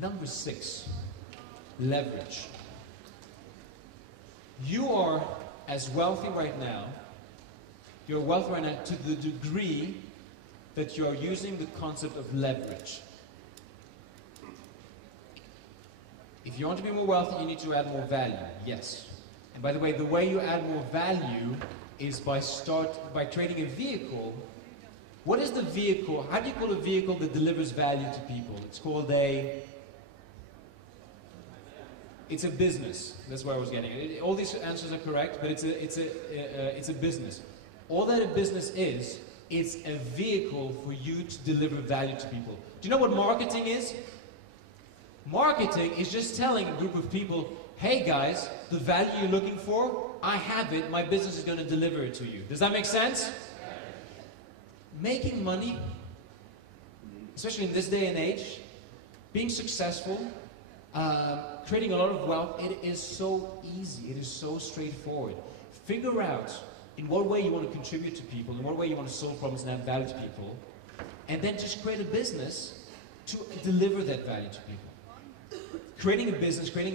Number 6, leverage. You are as wealthy right now, you're wealthy right now to the degree that you are using the concept of leverage. If you want to be more wealthy, you need to add more value, yes. And by the way you add more value is by creating a vehicle. What is the vehicle? How do you call a vehicle that delivers value to people? It's called it's a business. That's where I was getting it. All these answers are correct, but it's a business. All that a business is, it's a vehicle for you to deliver value to people. Do you know what marketing is? Marketing is just telling a group of people, hey guys, the value you're looking for, I have it, my business is going to deliver it to you. Does that make sense? Making money, especially in this day and age, being successful, creating a lot of wealth, it is so easy, it is so straightforward. Figure out in what way you want to contribute to people, in what way you want to solve problems and add value to people, and then just create a business to deliver that value to people. Creating a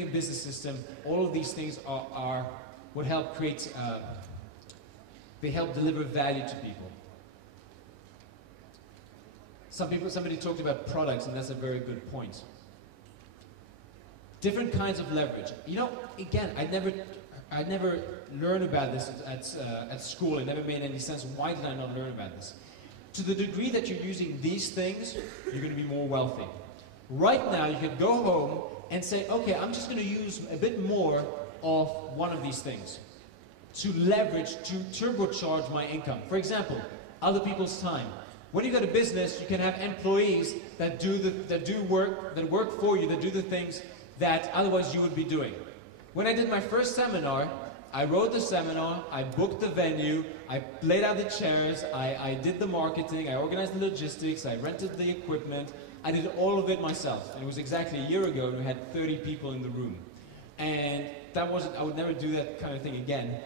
business system, all of these things are what help create, they help deliver value to people. Somebody talked about products, and that's a very good point. Different kinds of leverage. You know, again, I never learned about this at school. It never made any sense. Why did I not learn about this? To the degree that you're using these things, you're going to be more wealthy. Right now, you could go home and say, okay, I'm just going to use a bit more of one of these things to leverage, to turbocharge my income. For example, other people's time. When you've got a business, you can have employees that work for you, that do the things that otherwise you would be doing. When I did my first seminar, I wrote the seminar, I booked the venue, I laid out the chairs, I did the marketing, I organized the logistics, I rented the equipment, I did all of it myself. And it was exactly a year ago, and we had 30 people in the room. And I would never do that kind of thing again.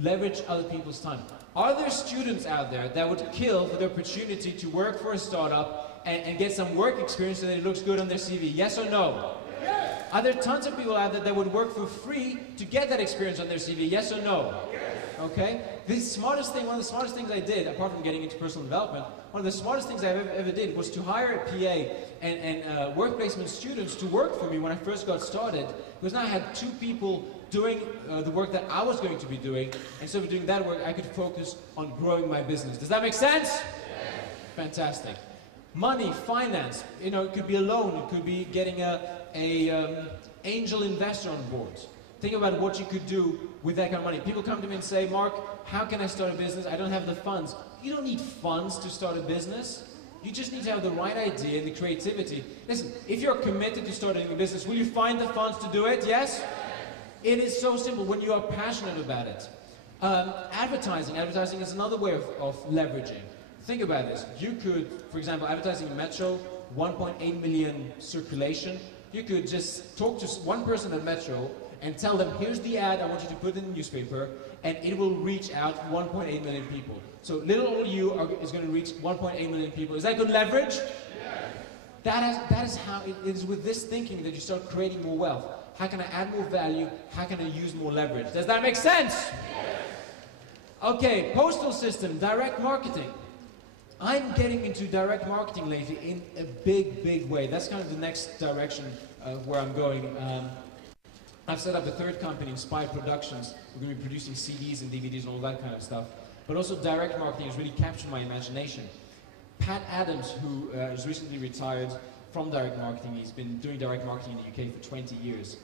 Leverage other people's time. Are there students out there that would kill for the opportunity to work for a startup and get some work experience so that it looks good on their CV? Yes or no? Yes. Are there tons of people out there that would work for free to get that experience on their CV? Yes or no? Yes. Okay? One of the smartest things I did, apart from getting into personal development, one of the smartest things I ever did was to hire a PA and work placement students to work for me when I first got started, because now I had 2 people doing the work that I was going to be doing. Instead of doing that work, I could focus on growing my business. Does that make sense? Yes. Fantastic. Money, finance, you know, it could be a loan, it could be getting a angel investor on board. Think about what you could do with that kind of money. People come to me and say, Mark, how can I start a business? I don't have the funds. You don't need funds to start a business. You just need to have the right idea and the creativity. Listen, if you're committed to starting a business, will you find the funds to do it? Yes? It is so simple when you are passionate about it. Advertising. Advertising is another way of leveraging. Think about this. You could, for example, advertising in Metro, 1.8 million circulation. You could just talk to one person at Metro and tell them, here's the ad I want you to put in the newspaper, and it will reach out 1.8 million people. So little old you is going to reach 1.8 million people. Is that good leverage? Yes. That is how it is with this thinking that you start creating more wealth. How can I add more value? How can I use more leverage? Does that make sense? Yes. Okay, postal system, direct marketing. I'm getting into direct marketing lately in a big way. That's kind of the next direction where I'm going. I've set up a 3rd company, Inspired Productions. We're going to be producing CDs and DVDs and all that kind of stuff. But also direct marketing has really captured my imagination. Pat Adams, who is recently retired from direct marketing, he's been doing direct marketing in the UK for 20 years.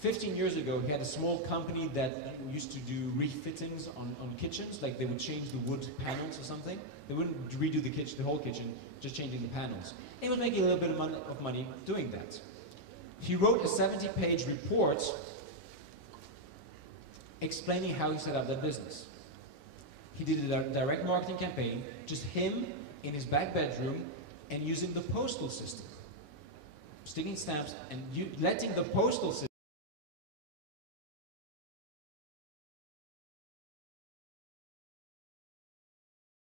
15 years ago, he had a small company that used to do refittings on kitchens, like they would change the wood panels or something. They wouldn't redo the whole kitchen, just changing the panels. And he was making a little bit of money doing that. He wrote a 70-page report explaining how he set up that business. He did a direct marketing campaign, just him in his back bedroom and using the postal system. Sticking stamps and letting the postal system